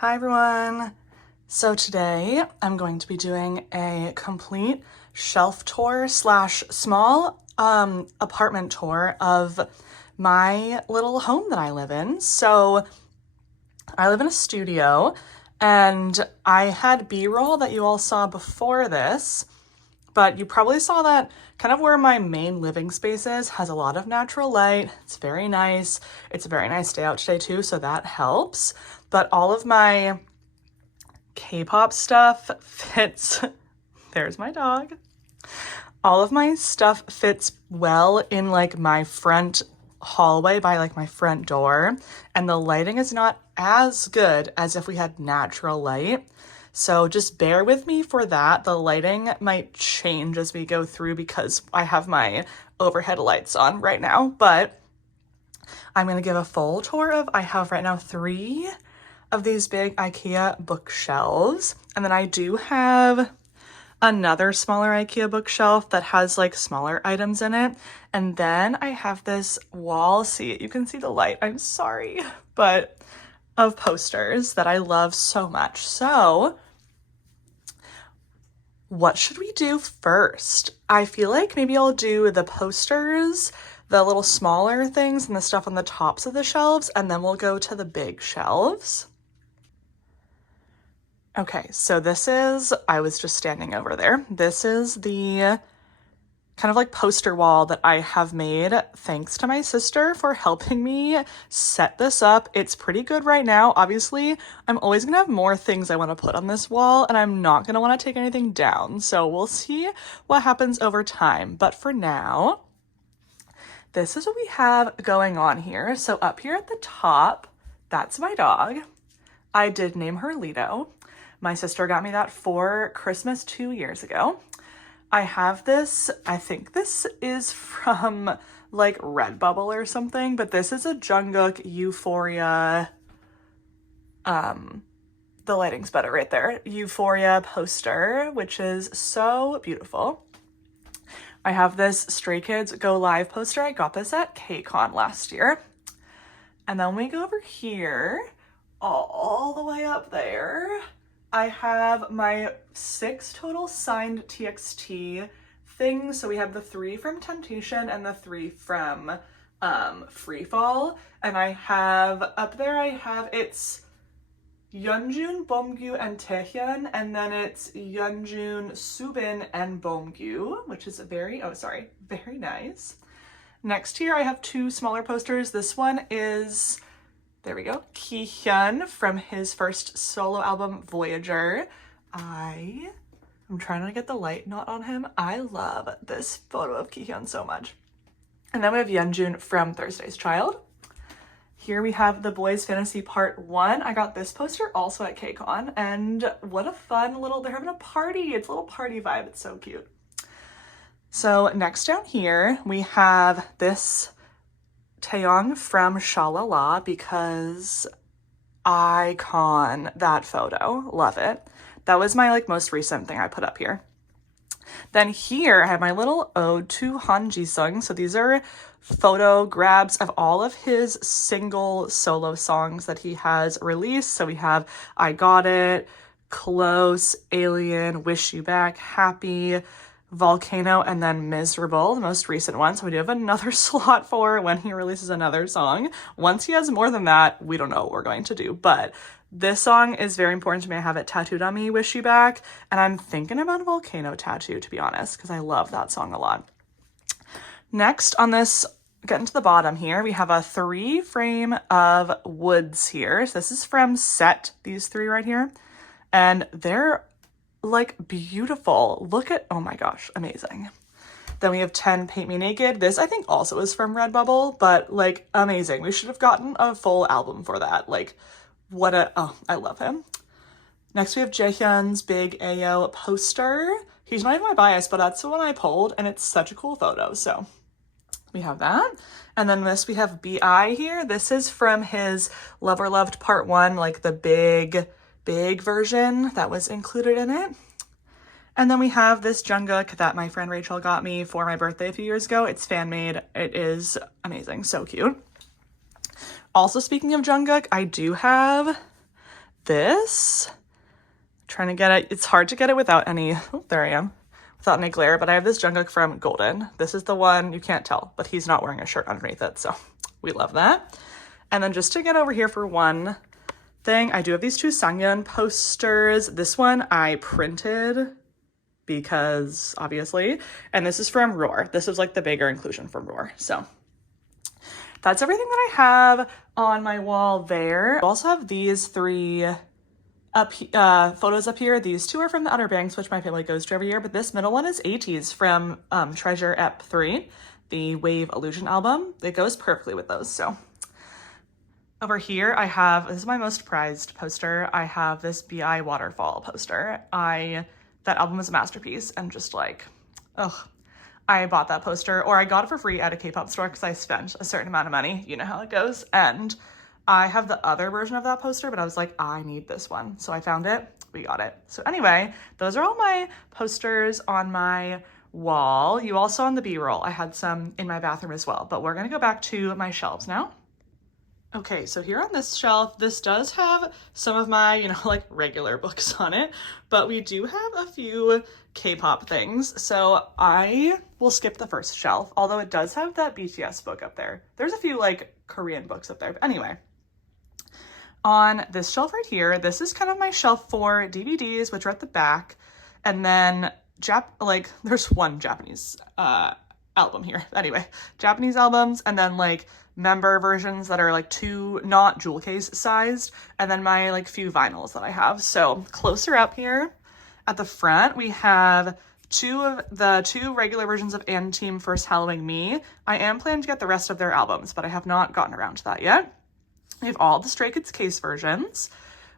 Hi everyone! So today I'm going to be doing a complete shelf tour slash small apartment tour of my little home that I live in. So I live in a studio and I had B-roll that you all saw before this, but you probably saw that kind of where my main living space is has a lot of natural light. It's very nice. It's a very nice day out today too, so that helps. But all of my Kpop stuff fits, there's my dog. All of my stuff fits well in like my front hallway by like my front door, and the lighting is not as good as if we had natural light. So just bear with me for that. The lighting might change as we go through because I have my overhead lights on right now, but I'm gonna give a full tour of, I have right now 3 of these big IKEA bookshelves. And then I do have another smaller IKEA bookshelf that has like smaller items in it. And then I have this wall seat. You can see the light, I'm sorry, but of posters that I love so much. So what should we do first? I feel like maybe I'll do the posters, the little smaller things and the stuff on the tops of the shelves, and then we'll go to the big shelves. Okay, so this is, I was just standing over there. This is the kind of like poster wall that I have made thanks to my sister for helping me set this up. It's pretty good right now. Obviously, I'm always gonna have more things I want to put on this wall, and I'm not gonna want to take anything down. So we'll see what happens over time. But for now, this is what we have going on here. So up here at the top, that's my dog. I did name her Lido. My sister got me that for Christmas 2 years ago. I have this, I think this is from like Redbubble or something, but this is a Jungkook Euphoria, the lighting's better right there, Euphoria poster, which is so beautiful. I have this Stray Kids Go Live poster. I got this at KCON last year. And then we go over here, all the way up there, I have my 6 total signed TXT things. So we have the 3 from Temptation and the 3 from Freefall. And I have, up there I have, it's Yeonjun, Bomgyu, and Taehyun. And then it's Yeonjun, Subin, and Bomgyu, which is very nice. Next here I have 2 smaller posters. This one is, there we go, Kihyun from his first solo album, Voyager. I'm trying to get the light not on him. I love this photo of Kihyun so much. And then we have Yeonjun from Thursday's Child. Here we have the Boyz Fantasy Part 1. I got this poster also at KCON, and what a fun little, they're having a party. It's a little party vibe. It's so cute. So next down here, we have this Taeyong from Shalala, because icon, that photo, love it. That was my like most recent thing I put up here. Then here I have my little ode to Han Ji-sung. So these are photo grabs of all of his single solo songs that he has released. So we have I Got It, Close, Alien, Wish You Back, Happy, Volcano, and then Miserable, the most recent one. So we do have another slot for when he releases another song. Once he has more than that, we don't know what we're going to do, but this song is very important to me. I have it tattooed on me, Wish You Back, and I'm thinking about a Volcano tattoo, to be honest, because I love that song a lot. Next on this, getting to the bottom here, we have a 3 frame of woods here. So this is from Set, these 3 right here, and they're like beautiful. Look at, oh my gosh, amazing. Then we have 10 Paint Me Naked. This I think also is from Redbubble, but like amazing. We should have gotten a full album for that. Like what a, oh, I love him. Next we have Jaehyun's big Ayo poster. He's not even my bias, but that's the one I pulled, and it's such a cool photo. So we have that. And then this, we have BI here. This is from his Lover Loved Part 1, like the big version that was included in it. And then we have this Jungkook that my friend Rachel got me for my birthday a few years ago. It's fan made. It is amazing. So cute. Also, speaking of Jungkook, I do have this. Trying to get it. It's hard to get it without any, oh, there I am, without any glare, but I have this Jungkook from Golden. This is the one, you can't tell, but he's not wearing a shirt underneath it, so we love that. And then just to get over here for one thing, I do have these two Sangyeon posters. This one I printed because obviously, and this is from Roar. This is like the bigger inclusion from Roar. So that's everything that I have on my wall there. I also have these three photos up here. These two are from the Outer Banks, which my family goes to every year, but this middle one is Ateez from Treasure Ep 3, the Wave Illusion album. It goes perfectly with those, so. Over here, I have, this is my most prized poster. I have this BI Waterfall poster. That album is a masterpiece, and just like, ugh, I bought that poster, or I got it for free at a K-pop store because I spent a certain amount of money. You know how it goes. And I have the other version of that poster, but I was like, I need this one. So I found it, we got it. So anyway, those are all my posters on my wall. You also on the B-roll, I had some in my bathroom as well, but we're gonna go back to my shelves now. Okay, so here on this shelf, this does have some of my, you know, like regular books on it, but we do have a few K-pop things. So I will skip the first shelf, although it does have that BTS book up there. There's a few like Korean books up there, but anyway. On this shelf right here, this is kind of my shelf for DVDs, which are at the back, and then there's one Japanese album here. Anyway, Japanese albums, and then like member versions that are like two, not jewel case sized, and then my like few vinyls that I have. So closer up here at the front, we have two regular versions of And Team First Halloween Me. I am planning to get the rest of their albums, but I have not gotten around to that yet. We have all the Stray Kids case versions.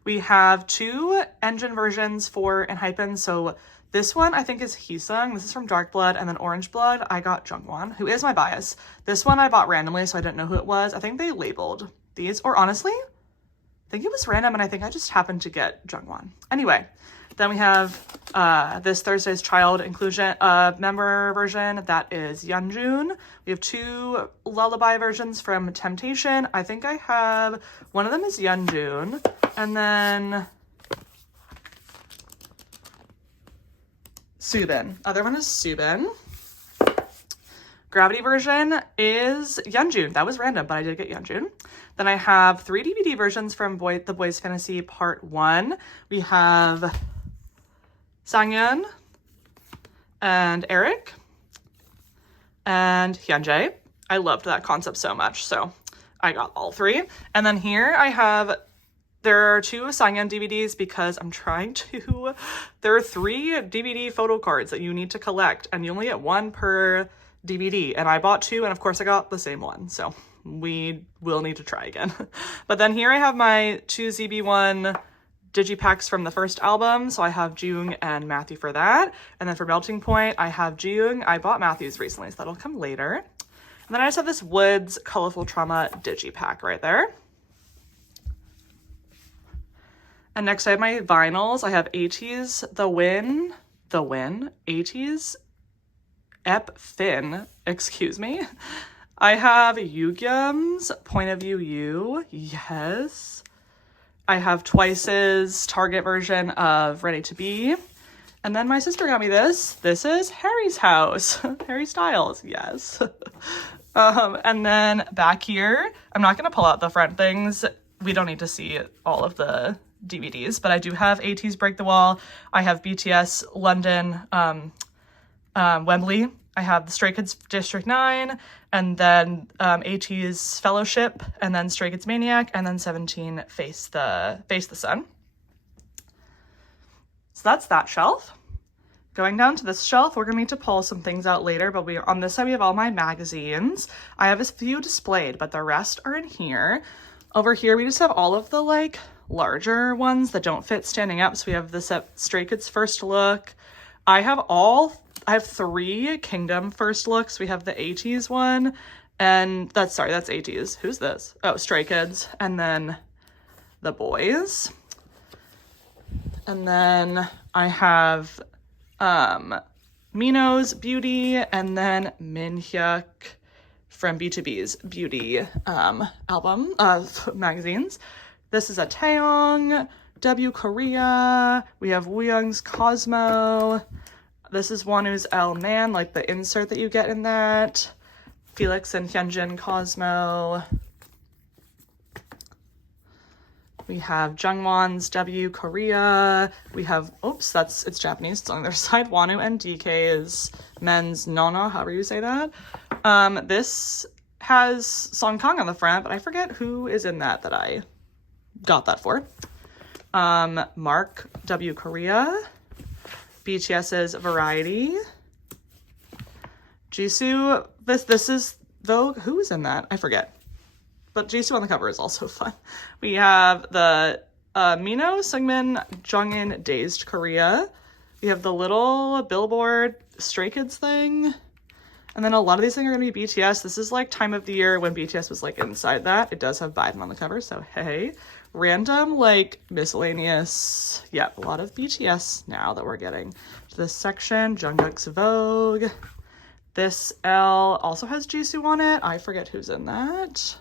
We have two engine versions for Enhypen. So this one I think is Heesung. This is from Dark Blood, and then Orange Blood I got Jungwon, who is my bias. This one I bought randomly, so I didn't know who it was. I think they labeled these, or honestly, I think it was random, and I think I just happened to get Jungwon. Anyway, then we have this Thursday's Child inclusion member version. That is Yeonjun. We have two lullaby versions from Temptation. I think I have, one of them is Yeonjun, and then Subin. Other one is Subin. Gravity version is Yeonjun. That was random, but I did get Yeonjun. Then I have 3 DVD versions from The Boyz Fantasy Part 1. We have Sangyeon and Eric and Hyunjae. I loved that concept so much, so I got all 3. And then here I have, there are 2 Sangyeon DVDs because I'm trying to, there are 3 DVD photo cards that you need to collect, and you only get 1 per DVD, and I bought 2, and of course I got the same one, so we will need to try again. But then here I have my 2 ZB1 digipacks from the first album, so I have Jung and Matthew for that. And then for Melting Point, I have Jung. I bought Matthew's recently, so that'll come later. And then I just have this Woods Colorful Trauma digipack right there. And next I have my vinyls. I have Ateez, Ateez, Ep Fin, excuse me. I have Yugyeom's Point of View You, yes. I have Twice's Target version of Ready to Be. And then my sister got me this. This is Harry's house, Harry Styles, yes. And then back here, I'm not gonna pull out the front things. We don't need to see all of the DVDs, but I do have Ateez Break the Wall. I have BTS London, Wembley. I have the Stray Kids District 9, and then Ateez Fellowship, and then Stray Kids Maniac, and then 17 Face the Sun. So that's that shelf. Going down to this shelf, we're gonna need to pull some things out later, but on this side we have all my magazines. I have a few displayed, but the rest are in here. Over here we just have all of the like larger ones that don't fit standing up. So we have this Stray Kids First Look. I have 3 Kingdom First Looks. We have the Ateez one, and that's Ateez. Who's this? Oh, Stray Kids, and then the Boyz. And then I have Mino's Beauty, and then Minhyuk from B2B's Beauty album of magazines. This is a Taeyong, W Korea. We have Wooyoung's Cosmo. This is Wanu's L Man, like the insert that you get in that. Felix and Hyunjin Cosmo. We have Jungwon's W Korea. We have, oops, it's Japanese, it's on their side. Wonu and DK's Men's Nona, however you say that. This has Song Kang on the front, but I forget who is in that I got that for. Mark W Korea. BTS's Variety. Jisoo, this is Vogue. Who is in that? I forget. But Jisoo on the cover is also fun. We have the Mino, Seungmin, Jongin, Dazed Korea. We have the little Billboard Stray Kids thing. And then a lot of these things are going to be BTS. This is like time of the year when BTS was like inside that. It does have Biden on the cover, so hey. Random, like, miscellaneous. Yeah, a lot of BTS now that we're getting to this section. Jungkook's Vogue. This L also has Jisoo on it. I forget who's in that.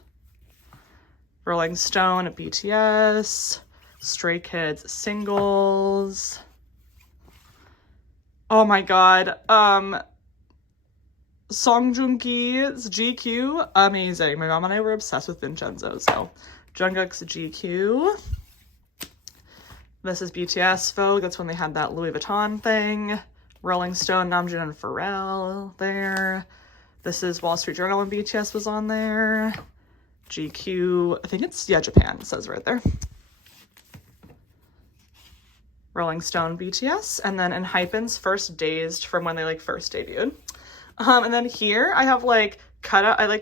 Rolling Stone, BTS, Stray Kids singles. Oh my god. Song Joong-ki's GQ, amazing. My mom and I were obsessed with Vincenzo, so Jungkook's GQ. This is BTS Vogue. That's when they had that Louis Vuitton thing. Rolling Stone, Namjoon and Pharrell there. This is Wall Street Journal when BTS was on there. GQ, I think it's, yeah, Japan, it says right there. Rolling Stone, BTS, and then in Hypen's first Dazed from when they like first debuted. And then here I have like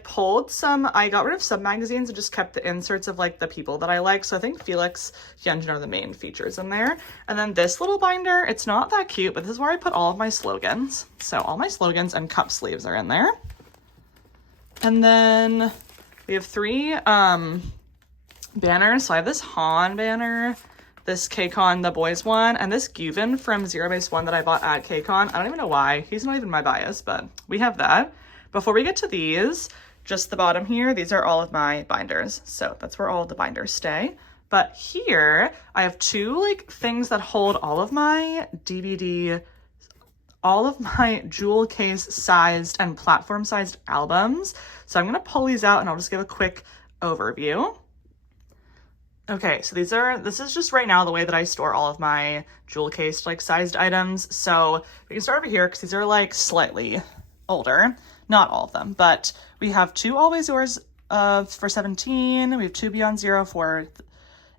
pulled some, I got rid of some magazines and just kept the inserts of like the people that I like. So I think Felix, Hyunjin are the main features in there. And then this little binder, it's not that cute, but this is where I put all of my slogans. So all my slogans and cup sleeves are in there. And then we have 3 banners. So I have this Han banner, this KCON, the Boyz one, and this Gyuvin from Zero Base 1 that I bought at KCON. I don't even know why. He's not even my bias, but we have that. Before we get to these, just the bottom here, these are all of my binders. So that's where all of the binders stay. But here, I have 2 like things that hold all of my DVD, all of my jewel case sized and platform sized albums. So I'm gonna pull these out and I'll just give a quick overview. Okay, so this is just right now the way that I store all of my jewel case like sized items. So we can start over here because these are like slightly older, not all of them, but we have 2 Always Yours for 17. We have 2 Beyond Zero for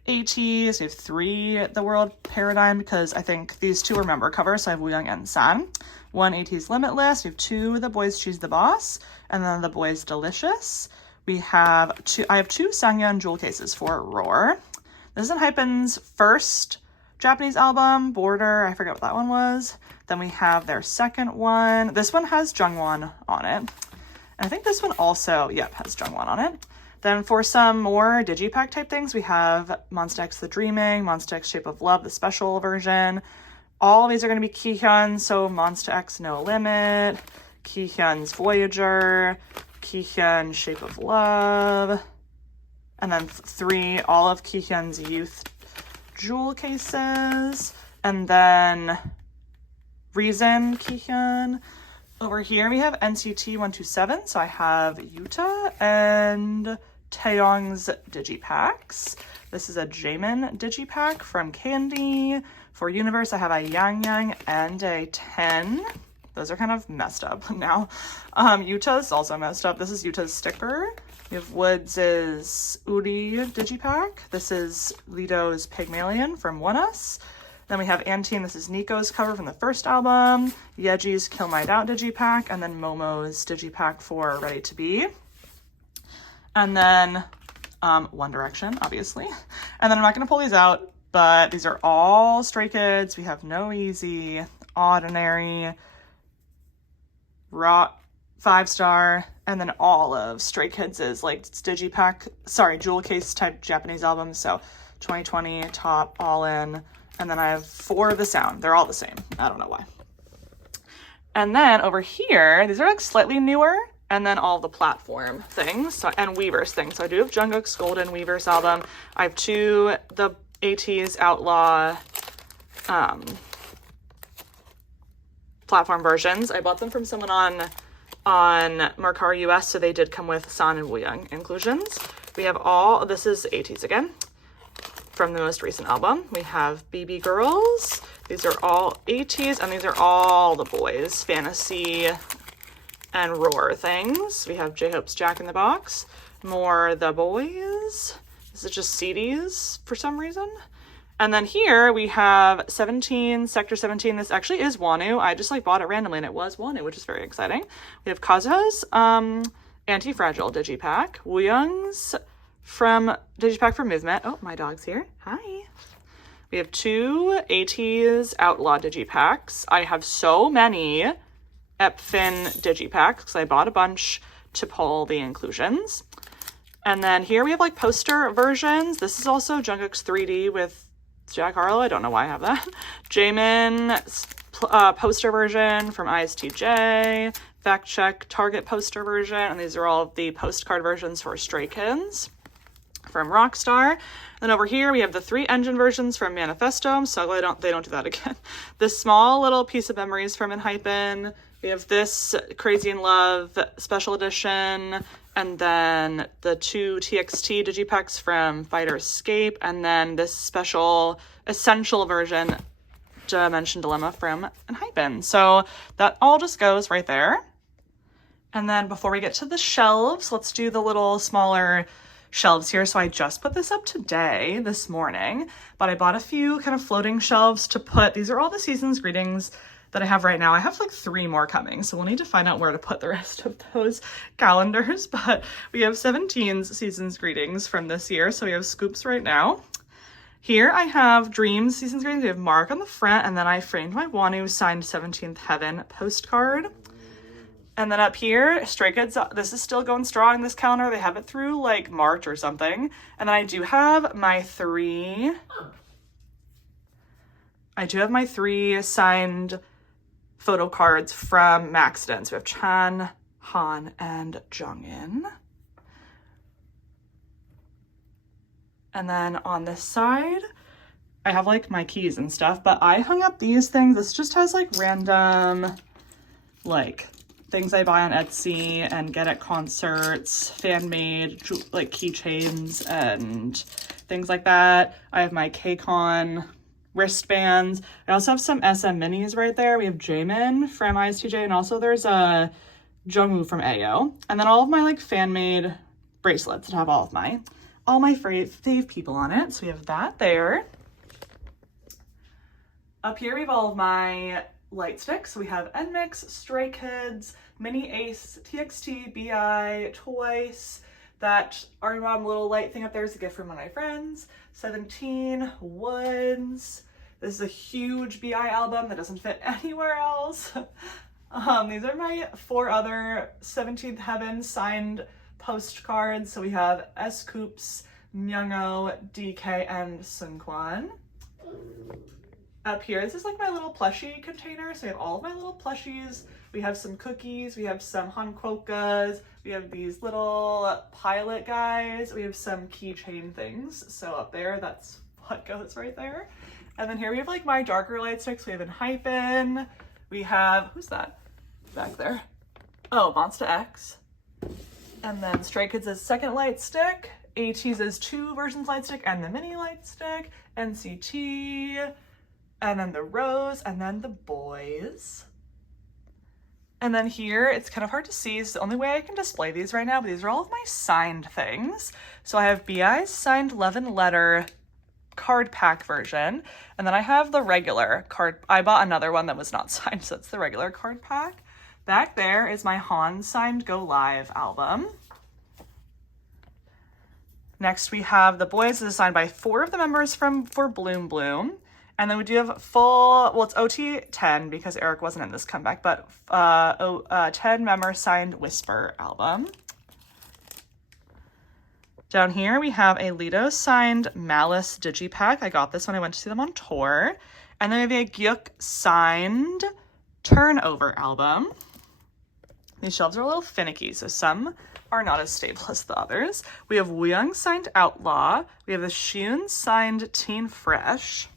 Ateez. We have 3 The World Paradigm because I think these 2 are member covers. So I have Wooyoung and San. 1 Ateez Limitless. We have 2 The Boyz Choose the Boss, and then The Boyz Delicious. We have I have 2 Sangyeon jewel cases for Roar. This is Hypen's first Japanese album, Border. I forget what that one was. Then we have their second one. This one has Jungwon on it. And I think this one also, yep, has Jungwon on it. Then for some more digipack type things, we have Monsta X The Dreaming, Monsta X Shape of Love, the special version. All of these are going to be Kihyun, so Monsta X No Limit, Kihyun's Voyager, Kihyun Shape of Love, and then 3 all of Kihyun's youth jewel cases, and then Reason Kihyun. Over here we have NCT 127, so I have Yuta and Taeyong's digipacks. This is a Jaemin digipack from Candy. For Universe, I have a Yang Yang and a 10. Those are kind of messed up now. Yuta's also messed up. This is Yuta's sticker. We have Woods' Uri digipack. This is Lito's Pygmalion from One Us. Then we have Antine. This is Nico's cover from the first album. Yeji's Kill My Doubt digipack. And then Momo's digipack for Ready to Be. And then One Direction, obviously. And then I'm not going to pull these out, but these are all Stray Kids. We have No Easy, Ordinary, Rock, 5-star, and then all of Stray Kids is like digipack, jewel case type Japanese albums. So 2020, Top, All In, and then I have 4 of The Sound. They're all the same. I don't know why. And then over here, these are like slightly newer, and then all the platform things, and Weverse things. So I do have Jungkook's Golden Weverse album. I have 2, the Ateez Outlaw platform versions. I bought them from someone on Mercari US, so they did come with San and Wooyoung inclusions. We have all, this is Ateez again, from the most recent album. We have BB Girls. These are all Ateez, and these are all the Boyz fantasy and roar things. We have J-Hope's Jack in the Box, more the Boyz. This is just CDs for some reason. And then here we have 17, Sector 17. This actually is Wonu. I just like bought it randomly and it was Wonu, which is very exciting. We have Kazuha's Anti-Fragile Digipack, Wooyoung's from Digipack for Movement. Oh, my dog's here. Hi. We have 2 Ateez Outlaw Digipacks. I have so many Epfin Digipacks because I bought a bunch to pull the inclusions. And then here we have like poster versions. This is also Jungkook's 3D with Jack Harlow. I don't know why I have that. Jaemin's poster version from ISTJ. Fact Check Target poster version. And these are all of the postcard versions for Stray Kids from Rockstar. Then over here we have the 3 engine versions from Manifesto. I'm so glad they don't do that again. This small little piece of memories from Enhypen. We have this Crazy in Love special edition, and then the 2 TXT digipacks from Fighter Escape, and then this special essential version Dimension Dilemma from Enhypen. So that all just goes right there. And then before we get to the shelves, let's do the little smaller shelves here. So I just put this up today, this morning, but I bought a few kind of floating shelves to put. These are all the season's greetings that I have right now. I have like 3 more coming, so we'll need to find out where to put the rest of those calendars. But we have 17's season's greetings from this year, so we have scoops right now. Here I have Dreams season's greetings. We have Mark on the front, and then I framed my Wonu signed 17th Heaven postcard. And then up here, Stray Kids, this is still going strong in this calendar. They have it through like March or something. And then I do have my 3 signed photo cards from Maxdon. So we have Chan, Han, and Jongin. And then on this side, I have like my keys and stuff, but I hung up these things. This just has like random like things I buy on Etsy and get at concerts, fan-made like keychains and things like that. I have my KCON wristbands. I also have some SM minis right there. We have Jaemin from ISTJ, and also there's a Jungwoo from AO. And then all of my like fan-made bracelets that have all my fave people on it. So we have that there. Up here we have all of my light sticks. We have NMIX, Stray Kids, Mini Ace, TXT, BI, Twice. That Armam little light thing up there is a gift from one of my friends. 17, Woods. This is a huge BI album that doesn't fit anywhere else. These are my 4 other 17th Heaven signed postcards. So we have S. Coops, Myungo, DK, and Seungkwan. Up here, this is like my little plushie container. So we have all of my little plushies. We have some cookies. We have some Hanquokas. We have these little pilot guys. We have some keychain things. So up there, that's what goes right there. And then here we have like my darker light sticks. We have Enhypen. We have, who's that back there? Oh, Monsta X. And then Stray Kids' second light stick. Ateez's 2 versions light stick and the mini light stick. NCT. And then the Rose, and then the Boyz. And then here, it's kind of hard to see. It's the only way I can display these right now, but these are all of my signed things. So I have BI's signed Love and Letter card pack version, and then I have the regular card. I bought another one that was not signed, so it's the regular card pack. Back there is my Han signed Go Live album. Next, we have the Boyz. This is signed by 4 of the members for Bloom Bloom. And then we do have it's OT 10 because Eric wasn't in this comeback, but 10 member signed Whisper album. Down here we have a Lido signed Malice Digipack. I got this when I went to see them on tour. And then we have a Gyuk signed Turnover album. These shelves are a little finicky, so some are not as stable as the others. We have Wooyoung signed Outlaw. We have the Xion signed Teen Fresh.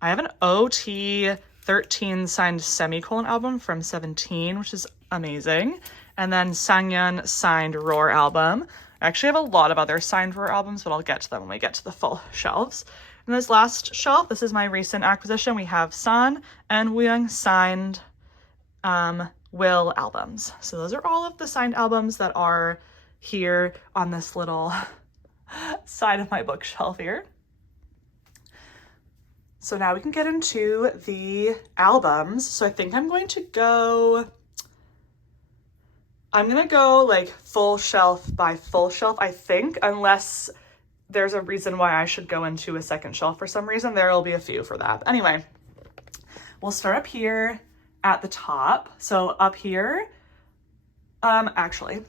I have an OT13 signed Semicolon album from 17, which is amazing. And then Sangyeon signed Roar album. I actually have a lot of other signed Roar albums, but I'll get to them when we get to the full shelves. In this last shelf, this is my recent acquisition. We have San and Wooyoung signed Will albums. So those are all of the signed albums that are here on this little side of my bookshelf here. So now we can get into the albums. So I think I'm going to go like full shelf by full shelf, I think, unless there's a reason why I should go into a second shelf for some reason. There will be a few for that. But anyway, we'll start up here at the top. So up here, actually,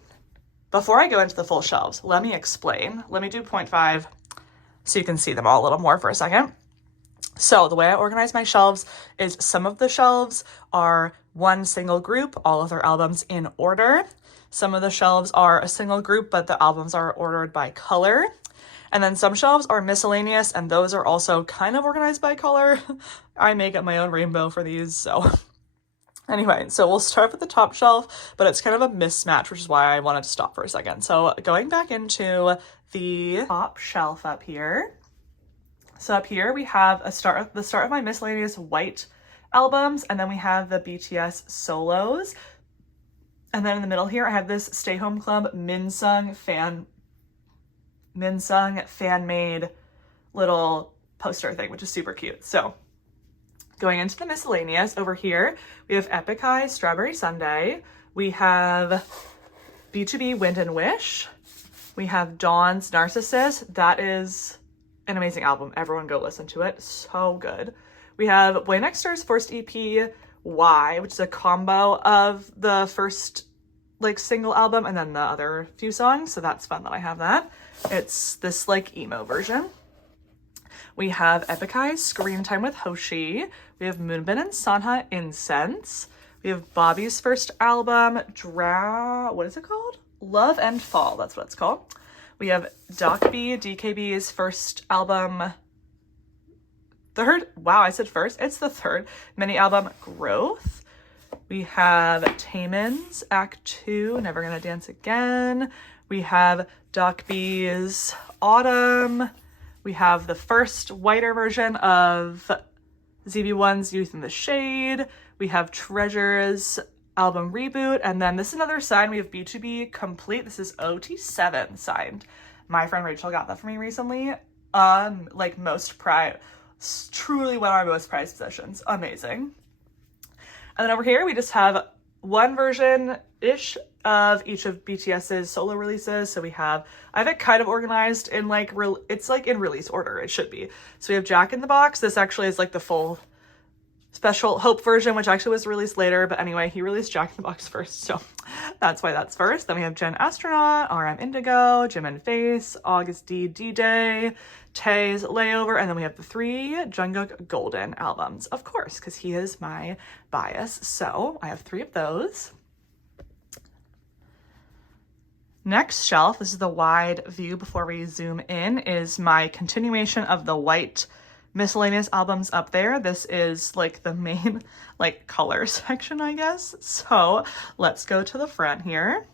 before I go into the full shelves, let me explain. Let me do 0.5 so you can see them all a little more for a second. So the way I organize my shelves is some of the shelves are one single group, all of their albums in order. Some of the shelves are a single group, but the albums are ordered by color. And then some shelves are miscellaneous, and those are also kind of organized by color. I make up my own rainbow for these, so. Anyway, so we'll start with the top shelf, but it's kind of a mismatch, which is why I wanted to stop for a second. So going back into the top shelf up here. So up here we have the start of my miscellaneous white albums, and then we have the BTS solos. And then in the middle here I have this Stay Home Club Minsung fan-made little poster thing, which is super cute. So going into the miscellaneous, over here we have Epic High Strawberry Sundae. We have B2B Wind and Wish. We have Dawn's Narcissus. That is an amazing album. Everyone go listen to it. So good. We have Boy Next Star's first EP, Y, which is a combo of the first like single album and then the other few songs. So that's fun that I have that. It's this like emo version. We have Epic High's Screen Time with Hoshi. We have Moonbin and Sanha Incense. We have Bobby's first album, what is it called? Love and Fall, that's what it's called. We have Dokbi, DKB's first album, third, wow, I said first, it's the third mini album, Growth. We have Taemin's Act 2, Never Gonna Dance Again. We have Dokbi's Autumn. We have the first whiter version of ZB1's Youth in the Shade. We have Treasure's album Reboot. And then this is another sign. We have B2B Complete. This is OT7 signed. My friend Rachel got that for me recently. Like truly one of our most prized possessions. Amazing. And then over here, we just have one version-ish of each of BTS's solo releases. So I have it kind of organized in like, it's like in release order, it should be. So we have Jack in the Box. This actually is like the full special Hope version, which actually was released later. But anyway, he released Jack in the Box first. So that's why that's first. Then we have Jen Astronaut, RM Indigo, Jimin Face, August D-Day, Tae's Layover, and then we have the 3 Jungkook Golden albums, of course, because he is my bias. So I have 3 of those. Next shelf, this is the wide view before we zoom in, is my continuation of the white miscellaneous albums up there. This is like the main like color section, I guess. So let's go to the front here.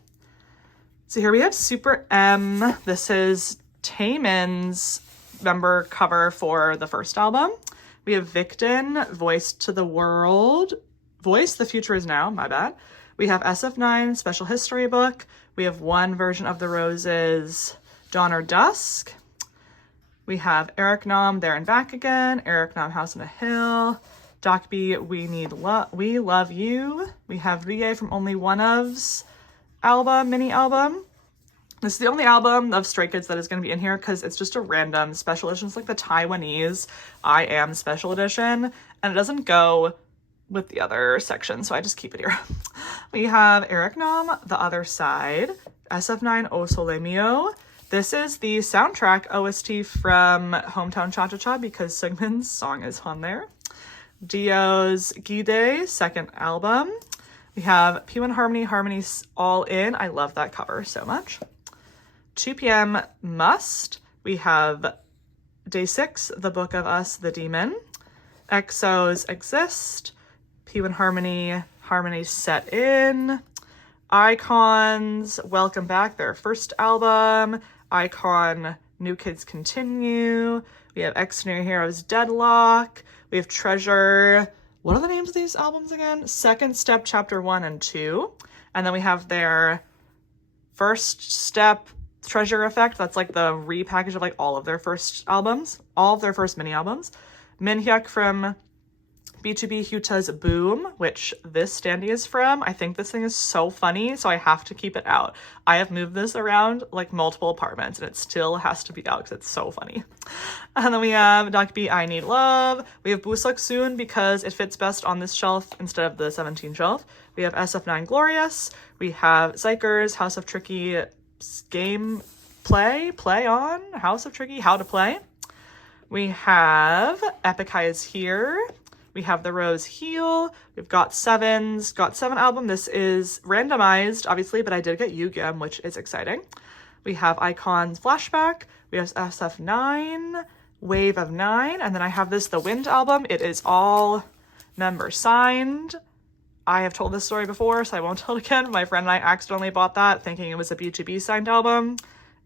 So here we have Super M. This is Taemin's member cover for the first album. We have Victon, Voice to the World. Voice, The Future Is Now, my bad. We have SF9, Special History Book. We have One Version of the Roses, Dawn or Dusk. We have Eric Nam, There and Back Again. Eric Nam, House on a Hill. Dokbi, We Love You. We have Rie from Only One Of's mini album. This is the only album of Stray Kids that is going to be in here because it's just a random special edition. It's like the Taiwanese I Am special edition, and it doesn't go with the other section, so I just keep it here. We have Eric Nam, The Other Side, SF9 O Sole Mio. This is the soundtrack OST from Hometown Cha-Cha-Cha because Seungmin's song is on there. Dio's Gide, second album. We have P1 Harmony, Harmony's All In. I love that cover so much. 2 p.m. Must. We have Day 6, The Book of Us, The Demon. EXO's Exist. P1 Harmony, Harmony Set In. Icons, Welcome Back, their first album. Icon, New Kids Continue. We have Extraordinary Heroes, Deadlock. We have Treasure. What are the names of these albums again? Second Step, Chapter 1 and 2. And then we have their First Step, Treasure Effect. That's like the repackage of like all of their first albums. All of their first mini albums. Minhyuk from B2B Hyuta's Boom, which this standee is from. I think this thing is so funny, so I have to keep it out. I have moved this around like multiple apartments and it still has to be out because it's so funny. And then we have Dokbi I Need Love. We have Busuk Soon because it fits best on this shelf instead of the 17 shelf. We have SF9 Glorious. We have Zykers, House of Tricky Game Play on House of Tricky, How to Play. We have Epic High is Here. We have The Rose Heel. We've got Seven's Got 7 album. This is randomized, obviously, but I did get Yugyeom, which is exciting. We have Icons Flashback. We have SF9, Wave of 9. And then I have this The Wind album. It is all member signed. I have told this story before, so I won't tell it again. My friend and I accidentally bought that thinking it was a B2B signed album.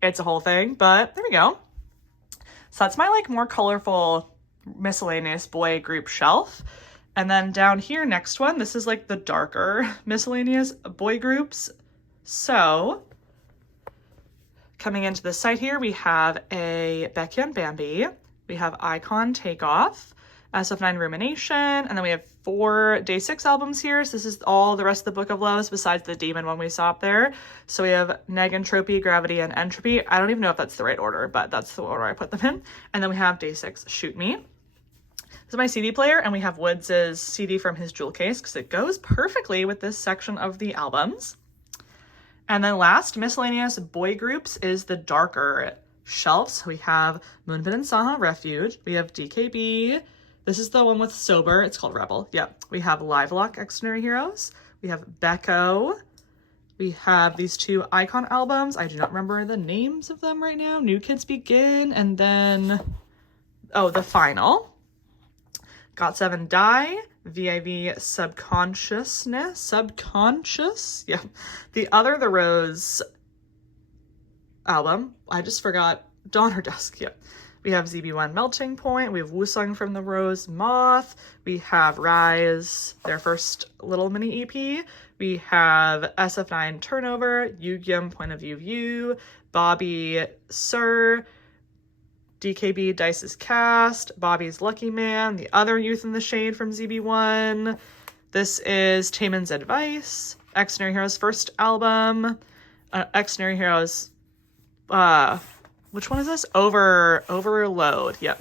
It's a whole thing, but there we go. So that's my like more colorful miscellaneous boy group shelf. And then down here, next one, this is like the darker miscellaneous boy groups. So coming into this side here, we have a Baekhyun Bambi. We have Icon Takeoff, SF9 Rumination, and then we have 4 Day 6 albums here. So this is all the rest of the Book of Loves besides the Demon one we saw up there. So we have Negentropy, Gravity, and Entropy. I don't even know if that's the right order, but that's the order I put them in. And then we have Day 6 Shoot Me. This is my CD player, and we have Woods' CD from his jewel case because it goes perfectly with this section of the albums. And then last, miscellaneous boy groups is the darker shelf. So we have Moonbin and Saha, Refuge. We have DKB. This is the one with Sober. It's called Rebel. Yep. We have Live Lock, Extraordinary Heroes. We have Becco. We have these 2 Icon albums. I do not remember the names of them right now. New Kids Begin, and then, oh, The Final. Got 7 Die, VIV Subconscious, yeah. The Rose album, I just forgot, Dawn or Dusk, yeah. We have ZB1 Melting Point, we have Wusung from the Rose Moth, we have Rise, their first little mini EP, we have SF9 Turnover, Yugyeom Point of View, Bobby Sir, DKB Dice's Cast, Bobby's Lucky Man, The Other Youth in the Shade from ZB1. This is Taemin's Advice, Extraordinary Heroes' first album, Extraordinary Heroes, which one is this? Overload, yep.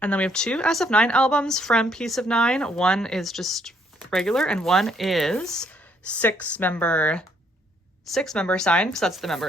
And then we have 2 SF9 albums from Piece of Nine. One is just regular, and one is 6-member signed, because that's the amount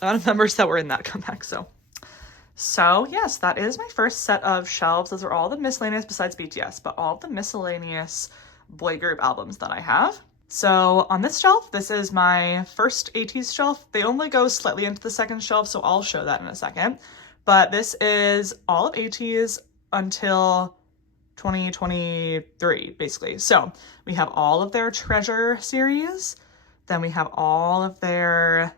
of members that were in that comeback, So yes, that is my first set of shelves. Those are all the miscellaneous besides BTS, but all the miscellaneous boy group albums that I have. So on this shelf, this is my first Ateez shelf. They only go slightly into the second shelf, so I'll show that in a second. But this is all of Ateez until 2023, basically. So we have all of their Treasure series, then we have all of their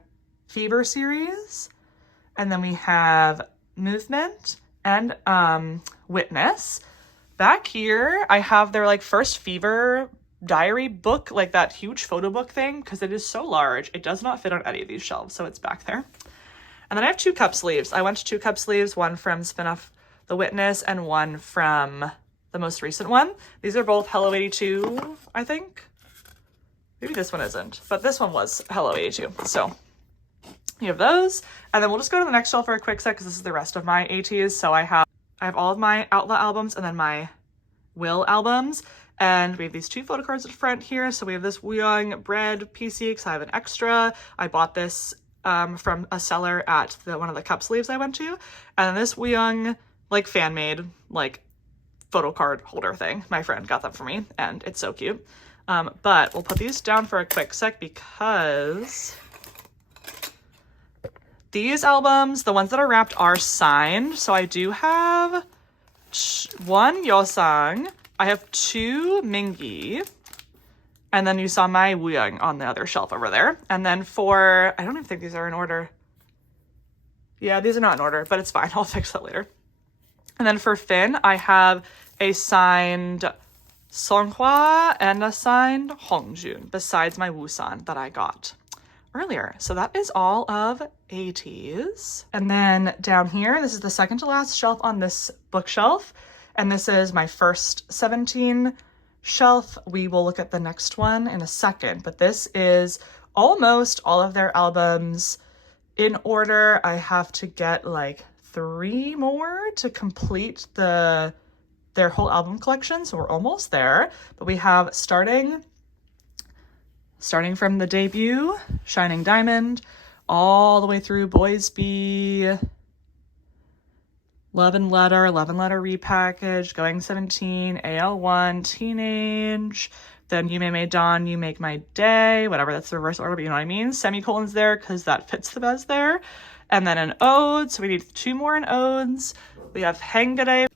Fever series, and then we have Movement and Witness. Back here, I have their like first Fever diary book, like that huge photo book thing, because it is so large. It does not fit on any of these shelves, so it's back there. And then I have 2 cup sleeves. I went to 2 cup sleeves, one from Spin-Off The Witness and one from the most recent one. These are both Hello 82, I think. Maybe this one isn't, but this one was Hello 82. So you have those, and then we'll just go to the next shelf for a quick sec because this is the rest of my Ateez. So I have all of my Outlaw albums and then my Will albums, and we have these 2 photo cards at the front here. So we have this Wooyoung Bread PC because I have an extra. I bought this from a seller at one of the cup sleeves I went to, and then this Wooyoung like fan made like photo card holder thing. My friend got that for me, and it's so cute. But we'll put these down for a quick sec because these albums, the ones that are wrapped, are signed. So I do have one Yeosang, I have two Mingi, and then you saw my Wooyoung on the other shelf over there. And then for, I don't even think these are in order. Yeah, these are not in order, but it's fine. I'll fix that later. And then for Finn, I have a signed Songhwa and a signed Hongjun, besides my Woosan that I got earlier. So that is all of Ateez. And then down here, this is the second to last shelf on this bookshelf. And this is my first 17 shelf. We will look at the next one in a second, but this is almost all of their albums in order. I have to get like 3 more to complete their whole album collection, so we're almost there. But we have starting from the debut, Shining Diamond, all the way through Boyz B, Love and Letter repackaged, Going 17, AL1, Teenage, then You May Dawn, You Make My Day, whatever, that's the reverse order, but you know what I mean. Semicolons there because that fits the best there. And then an ode, so we need 2 more in odes. We have Hangare,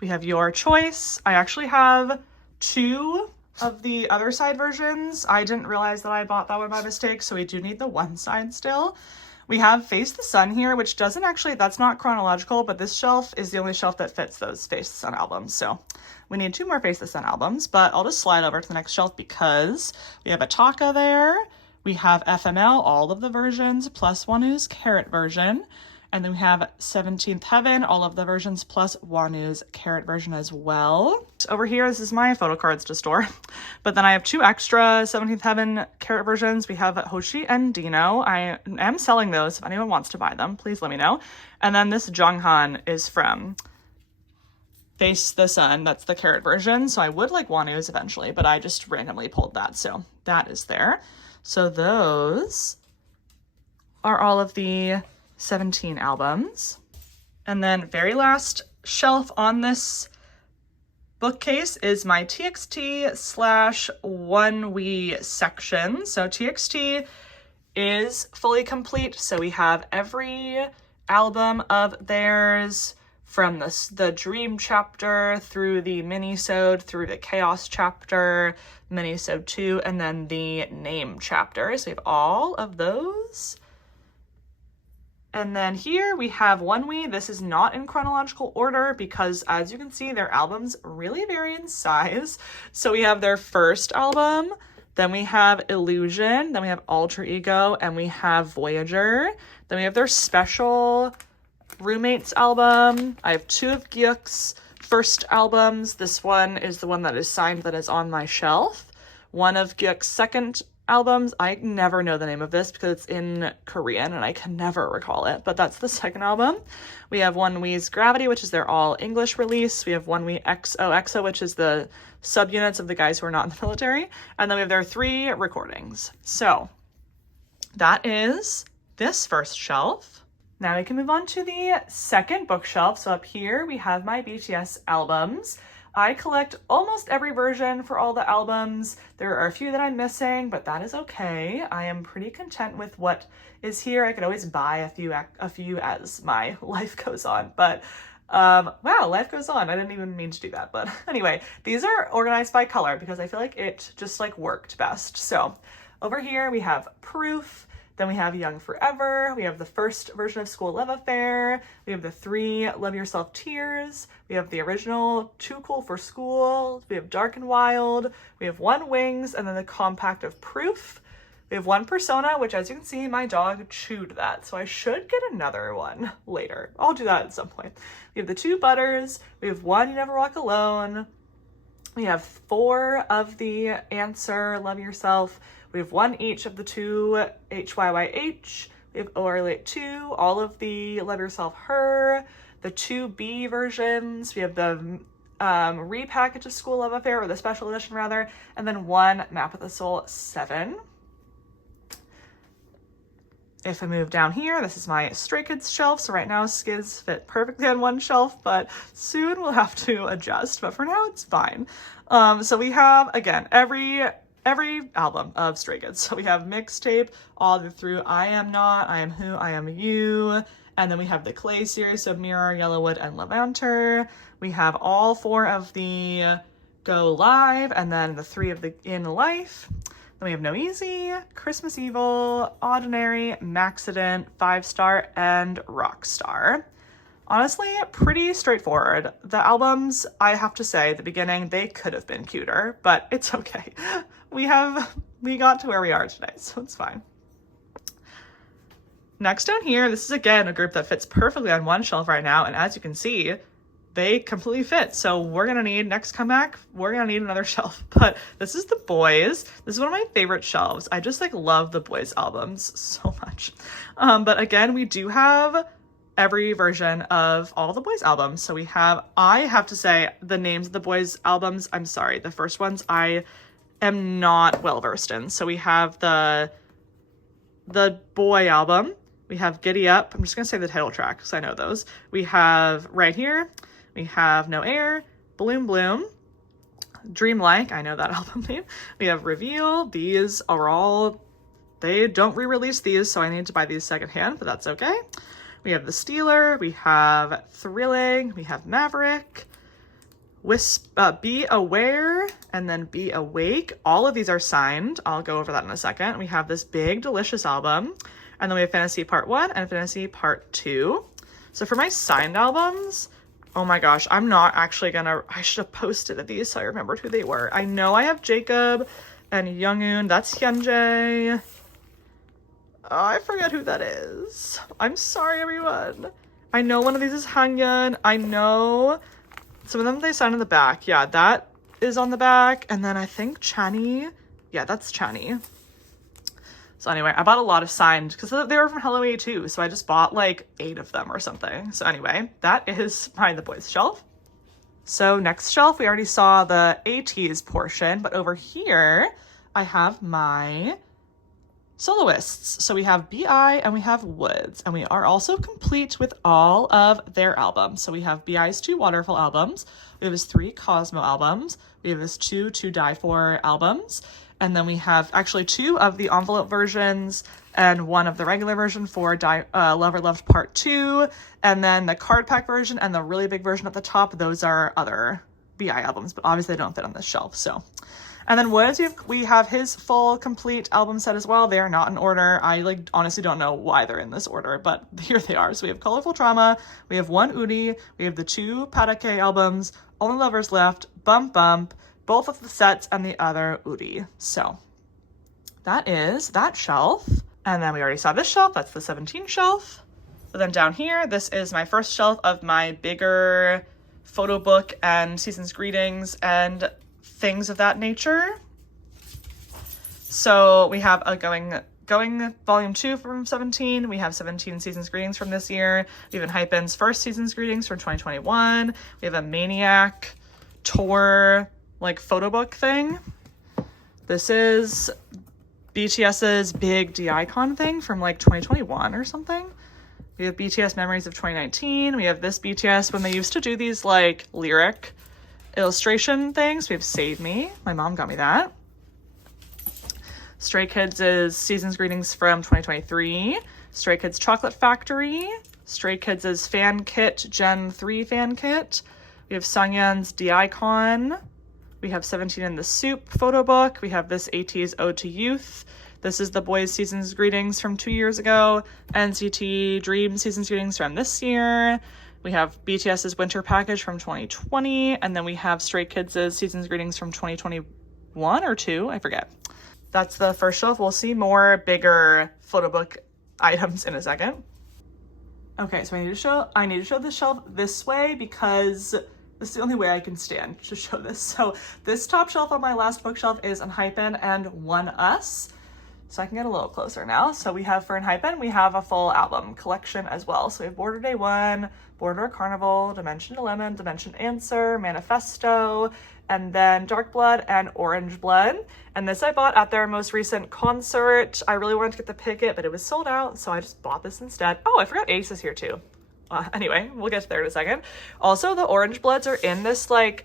we have Your Choice. I actually have 2 of the other side versions. I didn't realize that I bought that one by mistake, so we do need the one side still. We have Face the Sun here, which doesn't actually, that's not chronological, but this shelf is the only shelf that fits those Face the Sun albums. So we need 2 more Face the Sun albums, but I'll just slide over to the next shelf because we have Ataka there. We have FML, all of the versions, plus Wanu's Carrot version. And then we have 17th Heaven, all of the versions, plus Wanu's Carrot version as well. Over here, this is my photo cards to store. But then I have 2 extra 17th Heaven Carrot versions. We have Hoshi and Dino. I am selling those. If anyone wants to buy them, please let me know. And then this Jonghan is from Face the Sun. That's the Carrot version. So I would like Wanu's eventually, but I just randomly pulled that. So that is there. So those are all of the 17 albums. And then very last shelf on this bookcase is my TXT/OneWe section. So TXT is fully complete. So we have every album of theirs from the Dream chapter through the Minisode, through the Chaos chapter, Minisode 2, and then the Name chapter. So we have all of those. And then here we have OneWe. This is not in chronological order because, as you can see, their albums really vary in size. So we have their first album, then we have Illusion, then we have Alter Ego, and we have Voyager. Then we have their special Roommates album. I have 2 of Gyuk's first albums. This one is the one that is signed that is on my shelf. One of Gyuk's second albums. I never know the name of this because it's in Korean and I can never recall it, but that's the second album. We have OneWe's Gravity, which is their all English release. We have OneWe XOXO, which is the subunits of the guys who are not in the military. And then we have their 3 recordings. So that is this first shelf. Now we can move on to the second bookshelf. So up here we have my BTS albums. I collect almost every version for all the albums. There are a few that I'm missing, but that is okay. I am pretty content with what is here. I could always buy a few as my life goes on, but wow, life goes on. I didn't even mean to do that, but anyway, these are organized by color because I feel like it just like worked best. So over here we have Proof. Then we have Young Forever. We have the first version of School Love Affair. We have the 3 Love Yourself Tears. We have the original Too Cool for School. We have Dark and Wild. We have 1 Wings, and then the compact of Proof. We have 1 Persona, which as you can see, my dog chewed that, so I should get another one later. I'll do that at some point. We have the 2 Butters. We have 1 You Never Walk Alone. We have 4 of the Answer, Love Yourself. We have 1 each of the 2 HYYH. We have OR Late 2, all of the Love Yourself Her, the 2B versions. We have the repackage of School Love Affair, or the special edition rather, and then 1 Map of the Soul 7. If I move down here, this is my Stray Kids shelf. So right now Skids fit perfectly on one shelf, but soon we'll have to adjust. But for now, it's fine. So we have, again, every album of Stray Kids. So we have mixtape all the way through I Am Not, I Am Who, I Am You. And then we have the Clay series, so Mirror, Yellowwood, and Levanter. We have all 4 of the Go Live, and then the 3 of the In Life. Then we have No Easy, Christmas Evil, Ordinary, Maxident, 5-Star, and Rockstar. Honestly, pretty straightforward. The albums, I have to say, the beginning, they could have been cuter, but it's okay. We got to where we are today, so it's fine. Next down here, this is again a group that fits perfectly on one shelf right now, and as you can see, they completely fit. So we're gonna need, next comeback, we're gonna need another shelf. But this is the Boyz. This is one of my favorite shelves. I just like love the Boyz albums so much. But again, we do have every version of all the Boyz albums. So we have, I have to say, the names of the Boyz albums, I'm sorry, the first ones I am not well versed in. So we have the Boy album. We have Giddy Up. I'm just gonna say the title track because I know those. We have Right Here. We have No Air, Bloom Bloom, Dreamlike, I know that album name. We have Reveal. These are all, they don't re-release these, so I need to buy these secondhand, but that's okay. We have The Stealer, we have Thrilling, we have Maverick, Be Aware, and then Be Awake. All of these are signed. I'll go over that in a second. We have this big, delicious album, and then we have Fantasy Part 1 and Fantasy Part 2. So for my signed albums, oh my gosh, I'm not actually gonna, I should have posted these so I remembered who they were. I know I have Jacob and Youngoon, that's Hyunjae. Oh, I forget who that is. I'm sorry, everyone. I know one of these is Hanyun. I know some of them they signed on the back. Yeah, that is on the back. And then I think Chani, yeah, that's Chani. So anyway, I bought a lot of signed because they were from Hello A2, so I just bought like 8 of them or something. So anyway, that is behind the Boyz shelf. So next shelf, we already saw the Ateez portion, but over here, I have my soloists. So we have BI and we have Woods, and we are also complete with all of their albums. So we have BI's 2 Waterfall albums, we have his 3 Cosmo albums, we have his 2 To Die For albums, and then we have actually 2 of the envelope versions and 1 of the regular version for Lover Loved Part 2. And then the card pack version and the really big version at the top, those are other BI albums, but obviously they don't fit on this shelf. So, and then Woods, we have his full complete album set as well. They are not in order. I honestly don't know why they're in this order, but here they are. So we have Colorful Trauma, we have 1 Udi, we have the 2 Patake albums, Only Lovers Left, Bump Bump, both of the sets, and the other Udi. So that is that shelf. And then we already saw this shelf, that's the 17 shelf. But then down here, this is my first shelf of my bigger photo book and season's greetings and things of that nature. So we have a Going Volume 2 from 17. We have 17 season's greetings from this year. We have Hypen's first season's greetings from 2021. We have a Maniac tour photo book thing. This is BTS's big D-Icon thing from 2021 or something. We have BTS Memories of 2019. We have this BTS when they used to do these lyric illustration things. We have Save Me. My mom got me that. Stray Kids' Season's Greetings from 2023. Stray Kids Chocolate Factory. Stray Kids' Fan Kit Gen 3 Fan Kit. We have Sungyeon's D-Icon. We have 17 in the Soup photo book. We have this Ateez Ode to Youth. This is the Boyz Season's Greetings from 2 years ago. NCT Dream Season's Greetings from this year. We have BTS's Winter Package from 2020. And then we have Stray Kids' Season's Greetings from 2021 or 2, I forget. That's the first shelf. We'll see more bigger photo book items in a second. Okay, so I need to show this shelf this way because this is the only way I can stand to show this. So this top shelf on my last bookshelf is Hypen and One Us. So I can get a little closer now. So we have for Hypen, we have a full album collection as well. So we have Border Day 1, Border Carnival, Dimension to Lemon, Dimension Answer, Manifesto, and then Dark Blood and Orange Blood. And this I bought at their most recent concert. I really wanted to get the Picket, but it was sold out, so I just bought this instead. Oh, I forgot Ace is here too. Anyway, we'll get to there in a second. Also, the Orange Bloods are in this, like,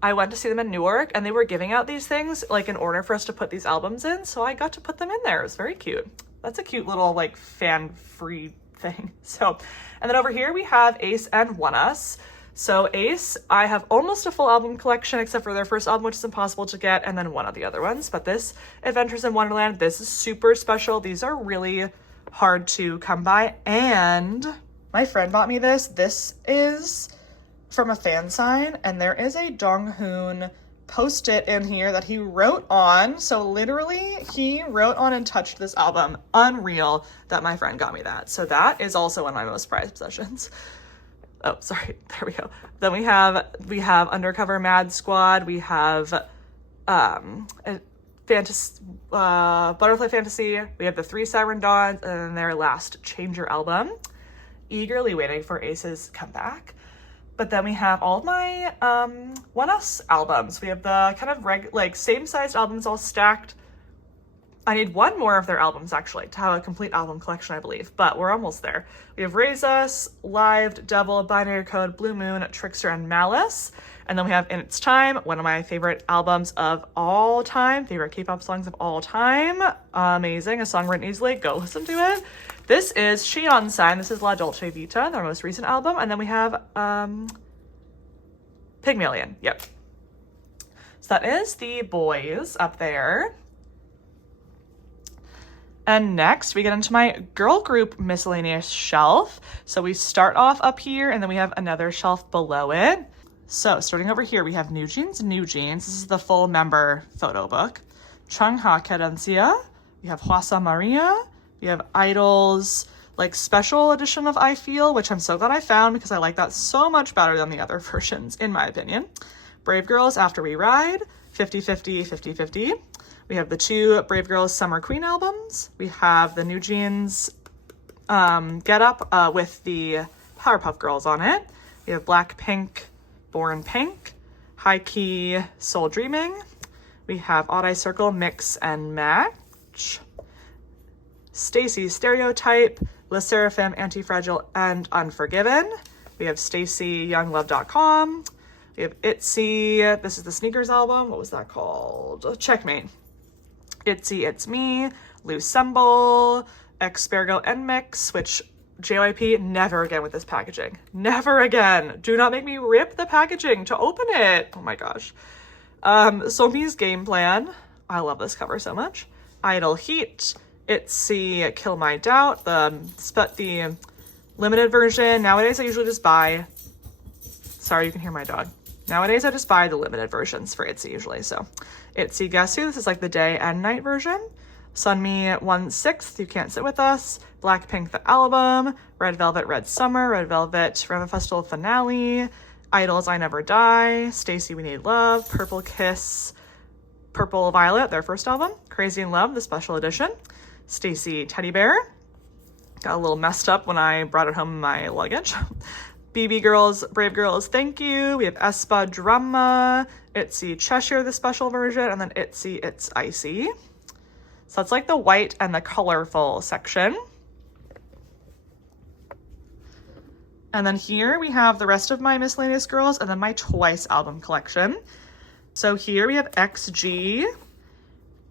I went to see them in Newark, and they were giving out these things, like, in order for us to put these albums in, so I got to put them in there. It was very cute. That's a cute little, like, fan-free thing. So, and then over here we have Ace and ONEUS. So Ace, I have almost a full album collection, except for their first album, which is impossible to get, and then one of the other ones. But this, Adventures in Wonderland, this is super special. These are really hard to come by, and my friend bought me this. This is from a fan sign, and there is a Donghoon post-it in here that he wrote on. So literally he wrote on and touched this album. Unreal that my friend got me that. So that is also one of my most prized possessions. Oh, sorry, there we go. Then we have Undercover Mad Squad. We have Butterfly Fantasy. We have the 3 Siren Dawns, and then their last Changer album. Eagerly waiting for Ace's comeback. But then we have all of my ONEUS albums. We have the kind of same-sized albums all stacked. I need one more of their albums, actually, to have a complete album collection, I believe. But we're almost there. We have Raise Us, Live, Devil, Binary Code, Blue Moon, Trickster, and Malice. And then we have In Its Time, one of my favorite albums of all time, favorite K-pop songs of all time. Amazing, a song written easily. Go listen to it. This is Shion Sign. This is La Dolce Vita, their most recent album. And then we have Pygmalion. Yep. So that is the Boyz up there. And next we get into my girl group miscellaneous shelf. So we start off up here, and then we have another shelf below it. So starting over here, we have New Jeans. This is the full member photo book. Chungha Cadencia. We have Hwasa Maria. We have Idol's like special edition of I Feel, which I'm so glad I found because I like that so much better than the other versions, in my opinion. Brave Girls After We Ride. 50-50, 50-50. We have the 2 Brave Girls Summer Queen albums. We have the New Jeans Get Up with the Powerpuff Girls on it. We have Blackpink, Born Pink, High Key, Soul Dreaming. We have Odd Eye Circle, Mix and Match. Stacy Stereotype, Le Seraphim, Anti-Fragile, and Unforgiven. We have Stacy, YoungLove.com. We have ITZY, this is the Sneakers album. What was that called? Checkmate. ITZY, It's Me, Lucemble, Expergo and Mix, which JYP, never again with this packaging. Never again. Do not make me rip the packaging to open it. Oh my gosh. Somi's Game Plan. I love this cover so much. Idol Heat. ITZY, Kill My Doubt. The limited version. Nowadays I usually just buy, sorry, you can hear my dog. Nowadays I just buy the limited versions for ITZY usually. So ITZY Guess Who. This is like the day and night version. Sunmi 1/6, You Can't Sit With Us. Blackpink the album. Red Velvet Red Summer. Red Velvet River Festival finale. Idols I Never Die. Stacy We Need Love. Purple Kiss. Purple Violet, their first album. Crazy in Love, the special edition. Stacy Teddy Bear. Got a little messed up when I brought it home in my luggage. BB Girls, Brave Girls, Thank You. We have aespa Drama. ITZY Cheshire, the special version. And then ITZY It's Icy. So that's like the white and the colorful section. And then here we have the rest of my miscellaneous girls and then my Twice album collection. So here we have XG.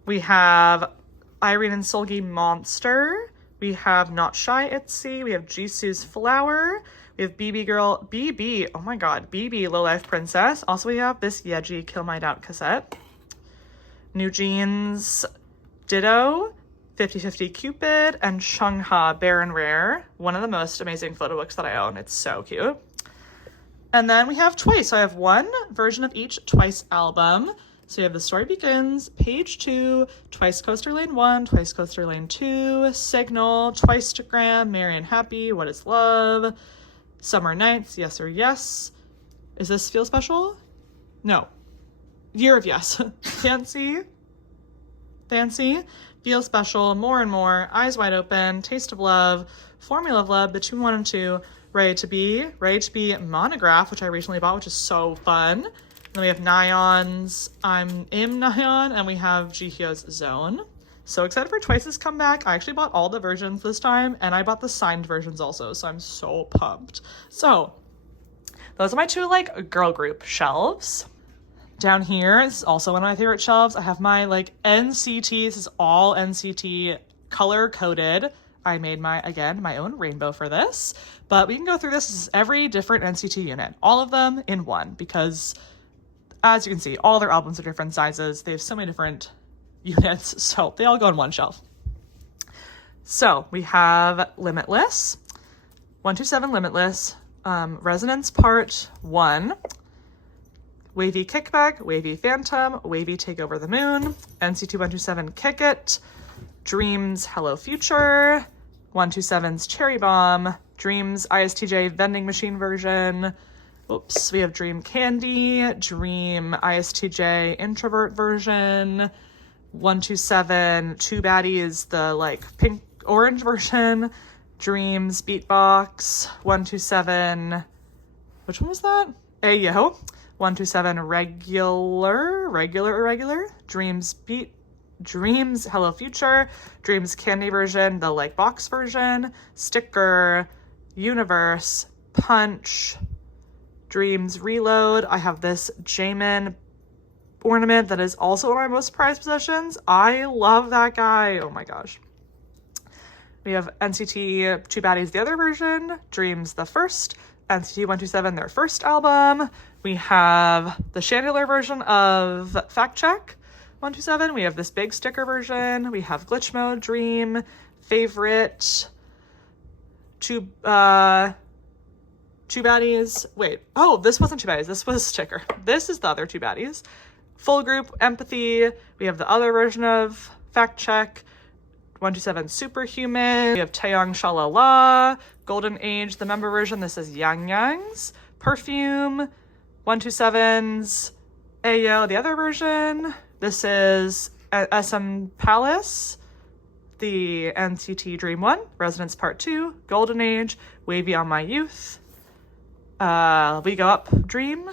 We have Irene and Seulgi Monster. We have Not Shy ITZY. We have Jisoo's Flower. We have BB Girl, BB, oh my god, BB Low Life Princess. Also we have this Yeji Kill My Doubt cassette. New Jeans Ditto, 50-50 Cupid, and Chungha Barren Rare. One of the most amazing photo books that I own. It's so cute. And then we have Twice. So I have one version of each Twice album. So you have The Story Begins, Page 2, Twice Coaster Lane 1, Twice Coaster Lane 2, Signal, Twicegram, Merry and Happy, What is Love, Summer Nights, Yes or Yes. Is this Feel Special? No. Year of Yes. Fancy, Feel Special, More and More, Eyes Wide Open, Taste of Love, Formula of Love, Between 1 and 2, Ready to Be Monograph, which I recently bought, which is so fun. Then we have Nion's I'm Im Nyon, and we have Jihyo's Zone. So excited for Twice's comeback. I actually bought all the versions this time, and I bought the signed versions also, so I'm so pumped. So those are my two like girl group shelves. Down here is also one of my favorite shelves. I have my like NCT, this is all NCT color coded. I made my own rainbow for this, but we can go through this. This is every different NCT unit, all of them in one, because as you can see, all their albums are different sizes. They have so many different units, so they all go on one shelf. So we have Limitless, 127 Limitless, Resonance Part 1, Wavy Kickback, Wavy Phantom, Wavy Take Over the Moon, NCT 127 Kick It, Dreams Hello Future, 127's Cherry Bomb, Dreams ISTJ Vending Machine version. Oops, we have Dream Candy, Dream ISTJ Introvert version, 127 Two Baddies, the like pink orange version, Dreams Beatbox, 127, which one was that? Ayo, 127 Regular, Dreams Hello Future, Dreams Candy version, the like box version, Sticker, Universe, Punch, Dreams Reload. I have this Jamin ornament that is also one of my most prized possessions. I love that guy. Oh my gosh. We have NCT Two Baddies, the other version, Dreams the first, NCT 127 their first album. We have the Chandelier version of Fact Check 127. We have this big sticker version. We have Glitch Mode, Dream, Favorite, Two Baddies. Wait, oh, this wasn't Two Baddies. This was Sticker. This is the other Two Baddies. Full Group, Empathy. We have the other version of Fact Check, 127 Superhuman. We have Taeyong Shalala, Golden Age, the member version. This is Yang Yang's. Perfume, 127's Ayo, the other version. This is SM Palace, the NCT Dream 1, Resonance Part 2, Golden Age, Wavy on My Youth, We Go Up Dream,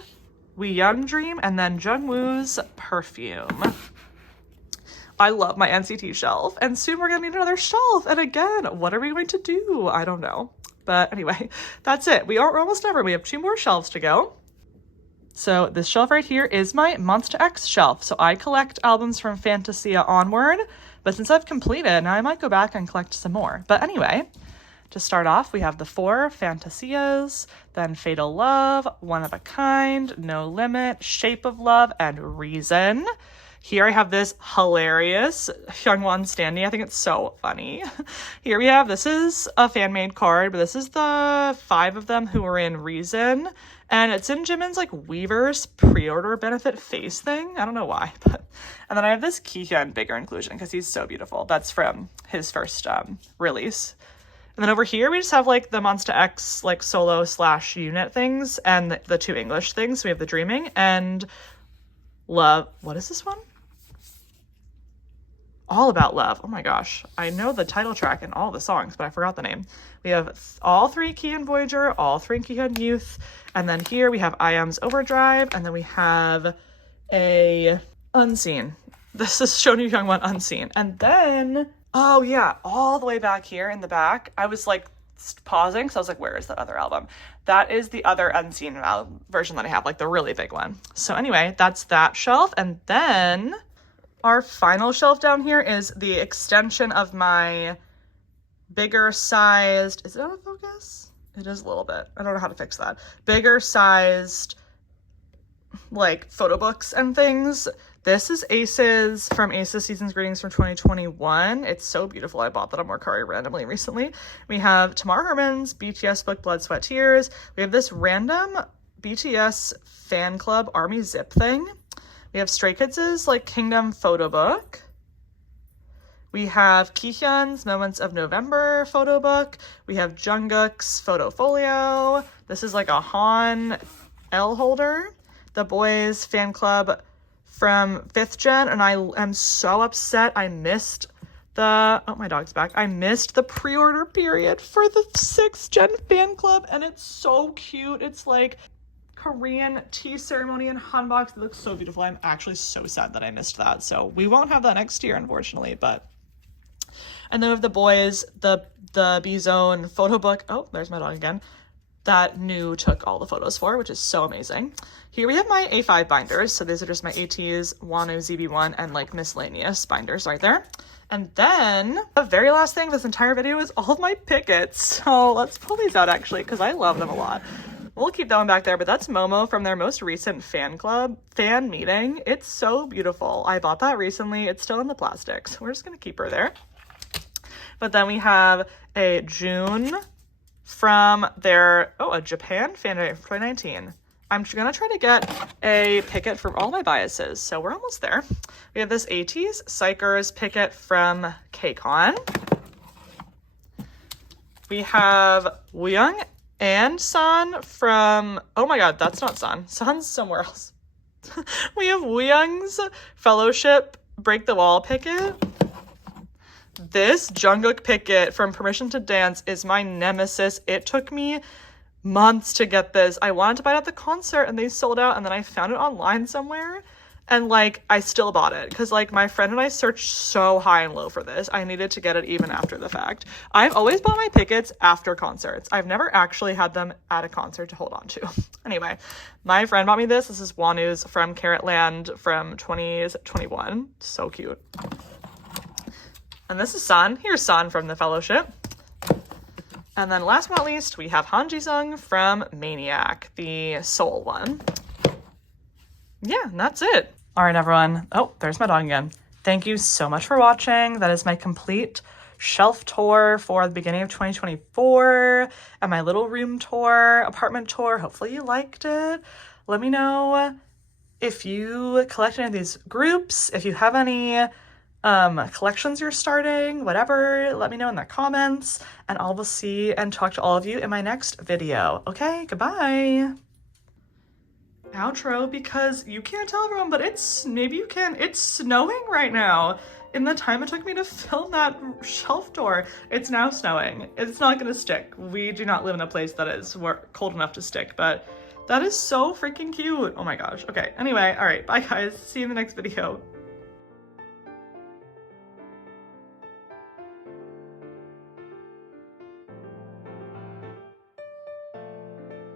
We Young Dream, and then Jungwoo's Perfume. I love my NCT shelf, and soon we're gonna need another shelf. And again, what are we going to do? I don't know. But anyway, that's it. We're almost done. We have 2 more shelves to go. So this shelf right here is my Monsta X shelf. So I collect albums from Fantasia onward, but since I've completed, now I might go back and collect some more. But anyway, to start off, we have the 4 Fantasias, then Fatal Love, One of a Kind, No Limit, Shape of Love, and Reason. Here I have this hilarious Hyungwon standee. I think it's so funny. Here we have, this is a fan-made card, but this is the 5 of them who are in Reason. And it's in Jimin's like Weverse pre-order benefit face thing. I don't know why, but. And then I have this Kihyun bigger inclusion because he's so beautiful. That's from his first release. And then over here, we just have like the Monsta X like solo / unit things and the 2 English things. So we have the Dreaming and Love. What is this one? All About Love. Oh my gosh. I know the title track and all the songs, but I forgot the name. We have all 3 Kihyun Voyager, all 3 Kihyun Youth. And then here we have IM's Overdrive. And then we have a Unseen. This is Shonu Hyungwon Unseen. And then, oh yeah, all the way back here in the back, I was like pausing. So I was like, where is that other album? That is the other Unseen version that I have, like the really big one. So anyway, that's that shelf. And then our final shelf down here is the extension of my bigger sized, is it out of focus? It is a little bit. I don't know how to fix that. Bigger sized like photo books and things. This is Aces from Aces Season's Greetings from 2021. It's so beautiful. I bought that on Mercari randomly recently. We have Tamar Herman's BTS book, Blood, Sweat, Tears. We have this random BTS fan club army zip thing. We have Stray Kids' like Kingdom photo book. We have Kihyun's Moments of November photo book. We have Jungkook's photo folio. This is like a Han L holder. The Boyz fan club from 5th Gen, and I am so upset I missed Oh, my dog's back. I missed the pre-order period for the 6th Gen fan club, and it's so cute. It's like Korean tea ceremony and hanboks. It looks so beautiful. I'm actually so sad that I missed that. So we won't have that next year, unfortunately, but. And then we have the Boyz, the B-Zone photo book. Oh, there's my dog again. That New took all the photos for, which is so amazing. Here we have my A5 binders. So these are just my Ateez, Wanu, ZB1, and like miscellaneous binders right there. And then the very last thing this entire video is all of my pickets. So let's pull these out actually, because I love them a lot. We'll keep that one back there, but that's Momo from their most recent fan meeting. It's so beautiful. I bought that recently. It's still in the plastics. We're just gonna keep her there. But then we have a June from their, a Japan fan meeting from 2019. I'm gonna try to get a picket from all my biases, so we're almost there. We have this Ateez Psychers picket from KCON. We have Wooyoung and San from, oh my god, that's not San. San's somewhere else. We have Wooyoung's Fellowship Break the Wall picket. This Jungkook picket from Permission to Dance is my nemesis. It took me months to get this. I wanted to buy it at the concert and they sold out, and then I found it online somewhere, and like I still bought it because like my friend and I searched so high and low for this. I needed to get it even after the fact. I've always bought my pickets after concerts. I've never actually had them at a concert to hold on to. Anyway, my friend bought me this. This is Wanu's from Carrotland from 2021. So cute. And this is San. Here's San from the Fellowship. And then last but not least, we have Han Ji-sung from Maniac, the Seoul one. Yeah, and that's it. All right, everyone. Oh, there's my dog again. Thank you so much for watching. That is my complete shelf tour for the beginning of 2024 and my little room tour, apartment tour. Hopefully you liked it. Let me know if you collect any of these groups, if you have any collections you're starting, whatever, let me know in the comments, and I will see and talk to all of you in my next video. Okay, goodbye. Outro, because you can't tell everyone, but maybe you can, it's snowing right now. In the time it took me to film that shelf tour, it's now snowing. It's not gonna stick. We do not live in a place that is cold enough to stick, but that is so freaking cute. Oh my gosh. Okay, anyway, all right, bye guys. See you in the next video.